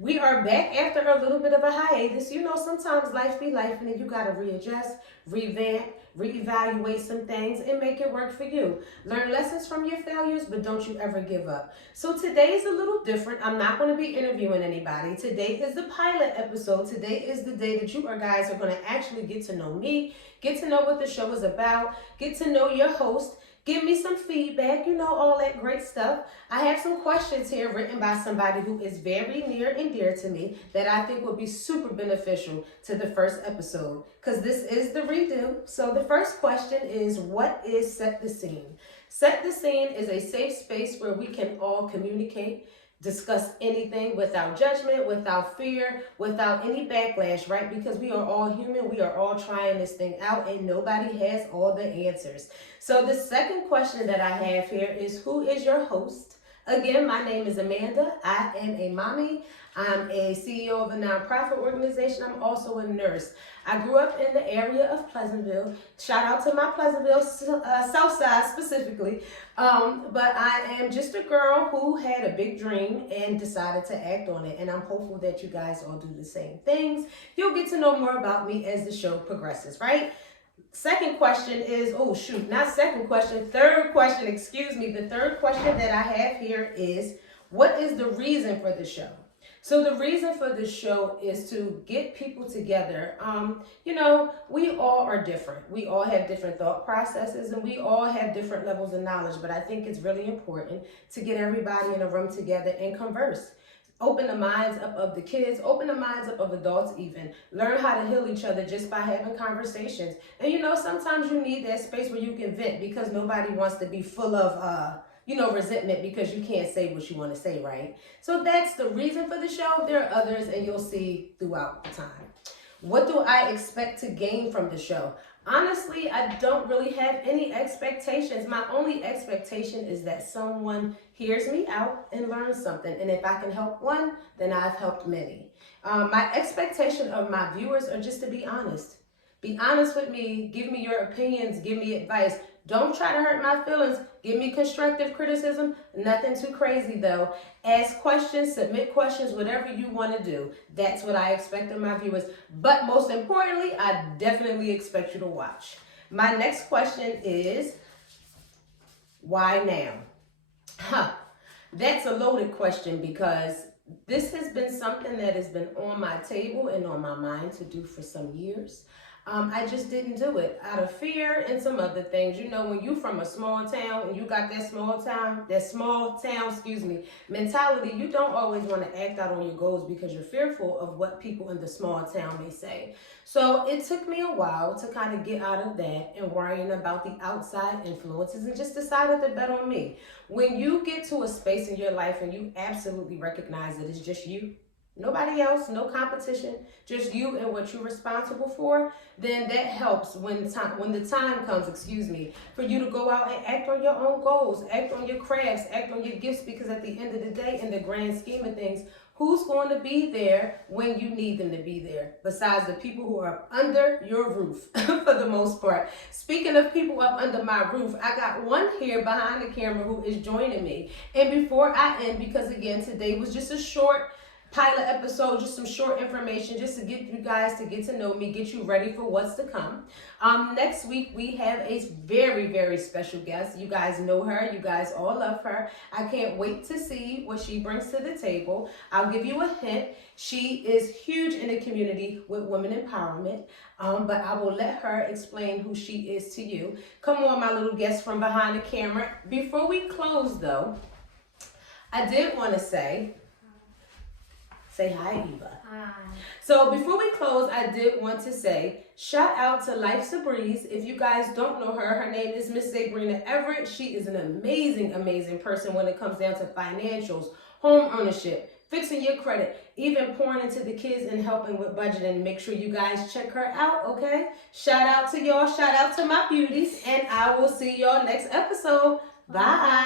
We are back after a little bit of a hiatus. You know, sometimes life be life and then you gotta readjust, revamp, reevaluate some things and make it work for you. Learn lessons from your failures, but don't you ever give up. So today is a little different. I'm not going to be interviewing anybody. Today is the pilot episode. Today is the day that you guys are going to actually get to know me, get to know what the show is about, get to know your host. Give me some feedback, you know, all that great stuff. I have some questions here written by somebody who is very near and dear to me that I think will be super beneficial to the first episode because this is the redo. So the first question is, what is Set the Scene? Set the Scene is a safe space where we can all communicate, discuss anything without judgment, without fear, without any backlash, right? Because we are all human, we are all trying this thing out and nobody has all the answers. So the second question that I have here is, who is your host? Again, my name is Amanda. I am a mommy. I'm a CEO of a nonprofit organization. I'm also a nurse. I grew up in the area of Pleasantville. Shout out to my Pleasantville South Side specifically. But I am just a girl who had a big dream and decided to act on it. And I'm hopeful that you guys all do the same things. You'll get to know more about me as the show progresses, right? Second question is, third question, excuse me. The third question that I have here is, what is the reason for the show? So the reason for this show is to get people together. You know, we all are different. We all have different thought processes and we all have different levels of knowledge. But I think it's really important to get everybody in a room together and converse. Open the minds up of the kids, open the minds up of adults even. Learn how to heal each other just by having conversations. And you know, sometimes you need that space where you can vent because nobody wants to be full of resentment because you can't say what you want to say, right? So that's the reason for the show. There are others and you'll see throughout the time. What do I expect to gain from the show? Honestly, I don't really have any expectations. My only expectation is that someone hears me out and learns something. And if I can help one, then I've helped many. My expectation of my viewers are just to be honest. Be honest with me. Give me your opinions. Give me advice. Don't try to hurt my feelings. Give me constructive criticism. Nothing too crazy though. Ask questions, submit questions, whatever you want to do. That's what I expect of my viewers. But most importantly, I definitely expect you to watch. My next question is, why now? That's a loaded question because this has been something that has been on my table and on my mind to do for some years. I just didn't do it out of fear and some other things. You know, when you from a small town and you got that small town, mentality, you don't always want to act out on your goals because you're fearful of what people in the small town may say. So it took me a while to kind of get out of that and worrying about the outside influences and just decided to bet on me. When you get to a space in your life and you absolutely recognize that it's just you, nobody else, no competition, just you and what you're responsible for, then that helps when the time comes, for you to go out and act on your own goals, act on your crafts, act on your gifts, because at the end of the day, in the grand scheme of things, who's going to be there when you need them to be there, besides the people who are under your roof, for the most part. Speaking of people up under my roof, I got one here behind the camera who is joining me. And before I end, because again, today was just a short pilot episode, just some short information just to get you guys to get to know me, get you ready for what's to come. Next week we have a very, very special guest. You guys know her, you guys all love her. I can't wait to see what she brings to the table. I'll give you a hint. She is huge in the community with women empowerment, but I will let her explain who she is to you. Come on, my little guest from behind the camera. Before we close though, I did want to say hi, Eva. Hi. So before we close, I did want to say, shout out to Life's a Breeze. If you guys don't know her, her name is Miss Sabrina Everett. She is an amazing, amazing person when it comes down to financials, home ownership, fixing your credit, even pouring into the kids and helping with budgeting. Make sure you guys check her out, okay? Shout out to y'all. Shout out to my beauties. And I will see y'all next episode. Bye.